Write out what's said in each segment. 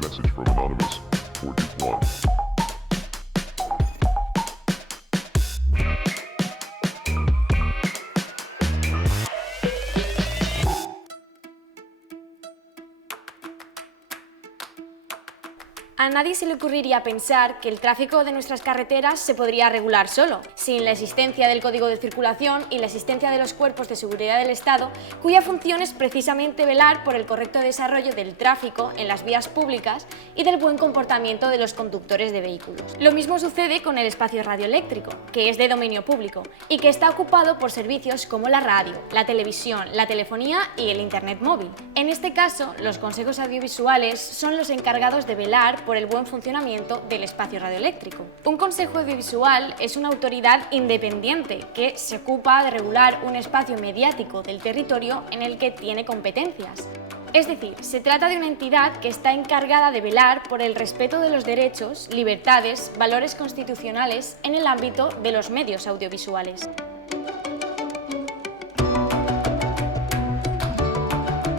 message from Anonymous 41. A nadie se le ocurriría pensar que el tráfico de nuestras carreteras se podría regular solo, sin la existencia del Código de Circulación y la existencia de los cuerpos de seguridad del Estado, cuya función es precisamente velar por el correcto desarrollo del tráfico en las vías públicas y del buen comportamiento de los conductores de vehículos. Lo mismo sucede con el espacio radioeléctrico, que es de dominio público y que está ocupado por servicios como la radio, la televisión, la telefonía y el Internet móvil. En este caso, los consejos audiovisuales son los encargados de velar por el buen funcionamiento del espacio radioeléctrico. Un consejo audiovisual es una autoridad independiente que se ocupa de regular un espacio mediático del territorio en el que tiene competencias. Es decir, se trata de una entidad que está encargada de velar por el respeto de los derechos, libertades, valores constitucionales en el ámbito de los medios audiovisuales.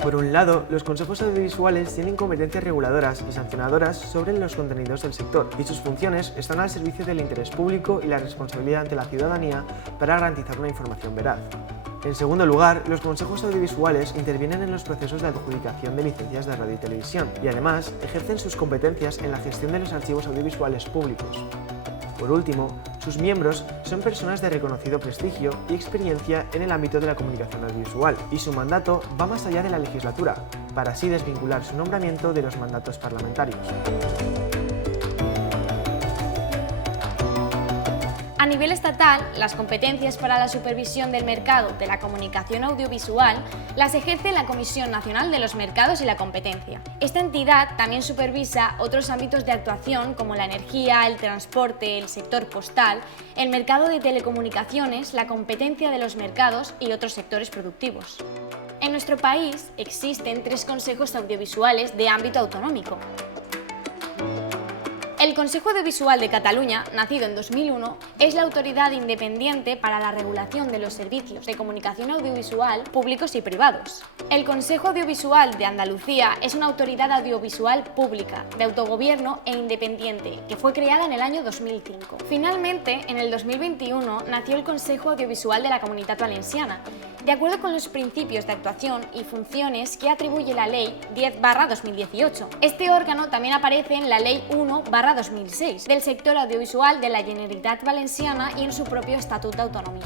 Por un lado, los consejos audiovisuales tienen competencias reguladoras y sancionadoras sobre los contenidos del sector, y sus funciones están al servicio del interés público y la responsabilidad ante la ciudadanía para garantizar una información veraz. En segundo lugar, los consejos audiovisuales intervienen en los procesos de adjudicación de licencias de radio y televisión, y además ejercen sus competencias en la gestión de los archivos audiovisuales públicos. Por último, sus miembros son personas de reconocido prestigio y experiencia en el ámbito de la comunicación audiovisual, y su mandato va más allá de la legislatura, para así desvincular su nombramiento de los mandatos parlamentarios. A nivel estatal, las competencias para la supervisión del mercado de la comunicación audiovisual las ejerce la Comisión Nacional de los Mercados y la Competencia. Esta entidad también supervisa otros ámbitos de actuación como la energía, el transporte, el sector postal, el mercado de telecomunicaciones, la competencia de los mercados y otros sectores productivos. En nuestro país existen 3 consejos audiovisuales de ámbito autonómico. El Consejo Audiovisual de Cataluña, nacido en 2001, es la autoridad independiente para la regulación de los servicios de comunicación audiovisual públicos y privados. El Consejo Audiovisual de Andalucía es una autoridad audiovisual pública, de autogobierno e independiente, que fue creada en el año 2005. Finalmente, en el 2021, nació el Consejo Audiovisual de la Comunitat Valenciana, de acuerdo con los principios de actuación y funciones que atribuye la Ley 10/2018. Este órgano también aparece en la Ley 1/2006 del sector audiovisual de la Generalitat Valenciana y en su propio Estatut d'Autonomia.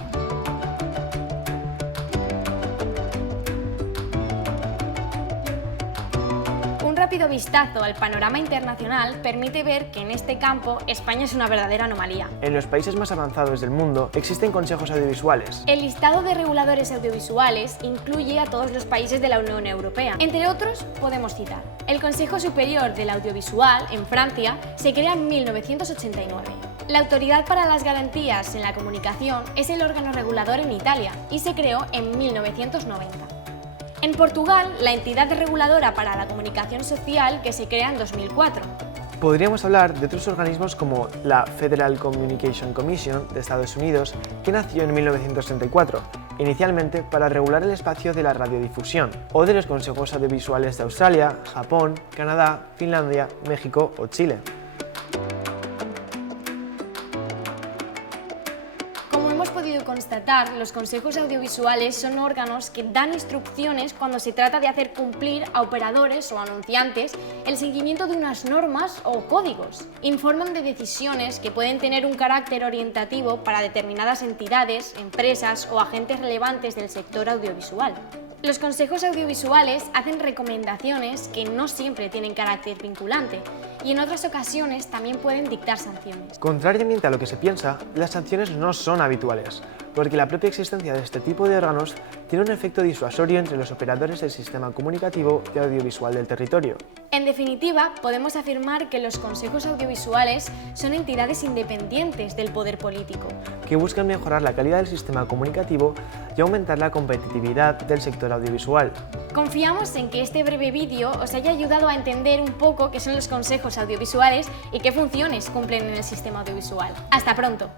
Un rápido vistazo al panorama internacional permite ver que en este campo España es una verdadera anomalía. En los países más avanzados del mundo existen consejos audiovisuales. El listado de reguladores audiovisuales incluye a todos los países de la Unión Europea. Entre otros, podemos citar: el Consejo Superior del Audiovisual, en Francia, se crea en 1989. La Autoridad para las Garantías en la Comunicación es el órgano regulador en Italia y se creó en 1990. En Portugal, la entidad reguladora para la comunicación social, que se crea en 2004. Podríamos hablar de otros organismos como la Federal Communication Commission de Estados Unidos, que nació en 1934, inicialmente para regular el espacio de la radiodifusión, o de los consejos audiovisuales de Australia, Japón, Canadá, Finlandia, México o Chile. Constatar, los consejos audiovisuales son órganos que dan instrucciones cuando se trata de hacer cumplir a operadores o anunciantes el seguimiento de unas normas o códigos. Informan de decisiones que pueden tener un carácter orientativo para determinadas entidades, empresas o agentes relevantes del sector audiovisual. Los consejos audiovisuales hacen recomendaciones que no siempre tienen carácter vinculante y en otras ocasiones también pueden dictar sanciones. Contrariamente a lo que se piensa, las sanciones no son habituales, porque la propia existencia de este tipo de órganos tiene un efecto disuasorio entre los operadores del sistema comunicativo y audiovisual del territorio. En definitiva, podemos afirmar que los consejos audiovisuales son entidades independientes del poder político, que buscan mejorar la calidad del sistema comunicativo y aumentar la competitividad del sector audiovisual. Confiamos en que este breve vídeo os haya ayudado a entender un poco qué son los consejos audiovisuales y qué funciones cumplen en el sistema audiovisual. ¡Hasta pronto!